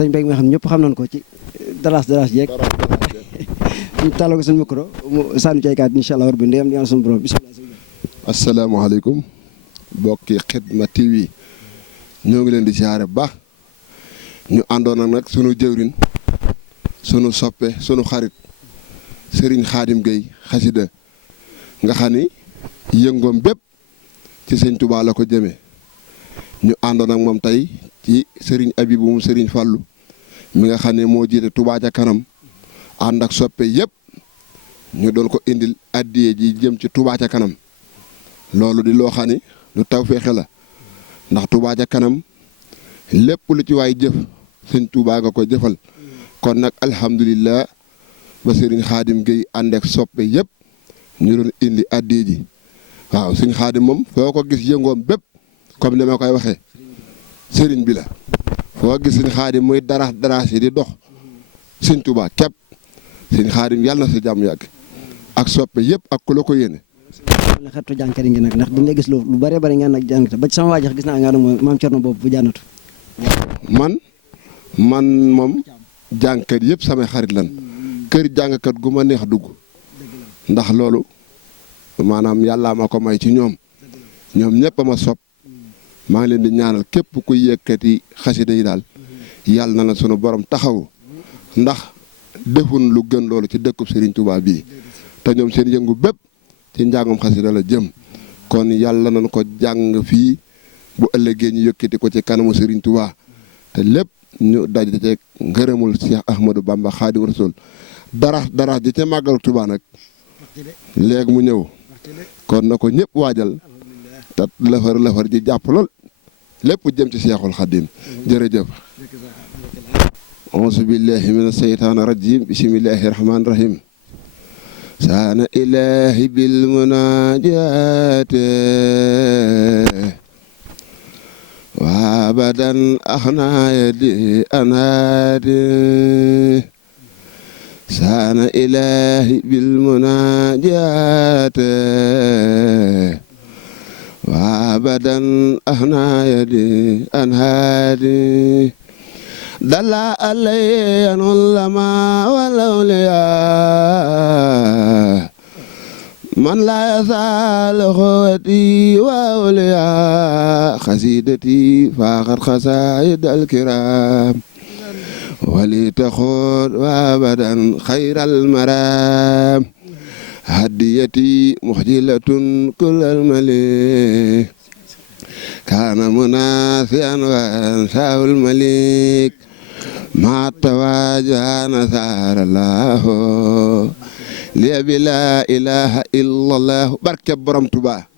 sëñ Mbaye nga xam ñëpp xam nañ ko ci daraas jeeg ñu tàllal ko suñu micro mu sànni ci ay kàddu incha allah rabbi ndeyam yàlla suñu borom bisimilah. asalaamaaleykum mbokki Xidma TV ñoo ngi leen di siyaare bu baax ñu àndoon nag sunu jëwrin sunu soppe sunu xarit Serigne Khadim Gueye xasida nga xam ni yëngoom bépp ci sëñ Touba la ko jëmee ñu àndoon ak moom tey ci Serigne Abibou mu Serigne Fallou mi nga xam ne moo jiite Touba ca kanam ànd ak soppe yëpp ñu doon ko indil addiye ji jëm ci Touba ca kanam loolu di loo xam ni lu tawfeexe la ndax Touba ca kanam lépp lu ci waay jëf sëñ Touba nga ko jëfal kon nag alhamdulilah ba Serigne Khadim Gueye ànd ak soppe yëpp ñu doon indi addiye ji waaw sëñ Khadim moom foo ko gis yëngoom bépp comme ni ma koy waxee Serigne bi la foo gis sëñ Khadim muy daraas yi di dox sëñ Touba képp sëñ Khadim yàlla na sa jàmm yàgg ak soppe yëpp ak ku la ko yéene. la xeetu jànkat yi ngi nag ndax dañ lay gis lu bëree bëri ngeen nag jànkat ba ci sama waajax gis naa nga ne maam Cerno boobu bu jànnatu man moom jànkat yëpp samay xarit lan kër jàngkat gu ma neex dugg ndax loolu maanaam yàllaa ma ko may ci ñoom ñëpp a ma sopp maa ngi leen di ñaanal képp ku yëkkati xasida yi daal yàlla na la sunu borom taxawu ndax defun lu gën loolu ci dëkkub Serigne Touba bii te ñoom seen yëngu bépp ci njàngum xasida la jëm kon yàlla nañ ko jàng fii bu ëllëgee ñu yëkkati ko ci kanamu Serigne Touba te lépp ñu daje ci ngërëmul Cheikh Ahmadou Bamba Xaadimu Rasuul dara ji ca màggalu Touba nag léegi mu ñëw kon na ko ñëpp waajal te lëfër ji jàpp lool lépp jëm ci Cheikhul Xadim jërëjëf. auzu billahi mina seytaani rajim bismillahi rahmaani rahim saana ilahi bil munaajaate wa badan axnaa yadi anaade saana ilahi bil munaajaate wa badan axnaa yadi anaade dalla alayya ulama wal awliya man la yasal xawati wa awliya xasidati faaxat xasaid alkiram wali taxoot wa abadan xayral maram hadiyati muxjilatun kullal malik kaana munaasiyan wa ansaawul malik ma tawaajaha nasaara laahu li bi laa ilaaha illallah barke borom Tuubaa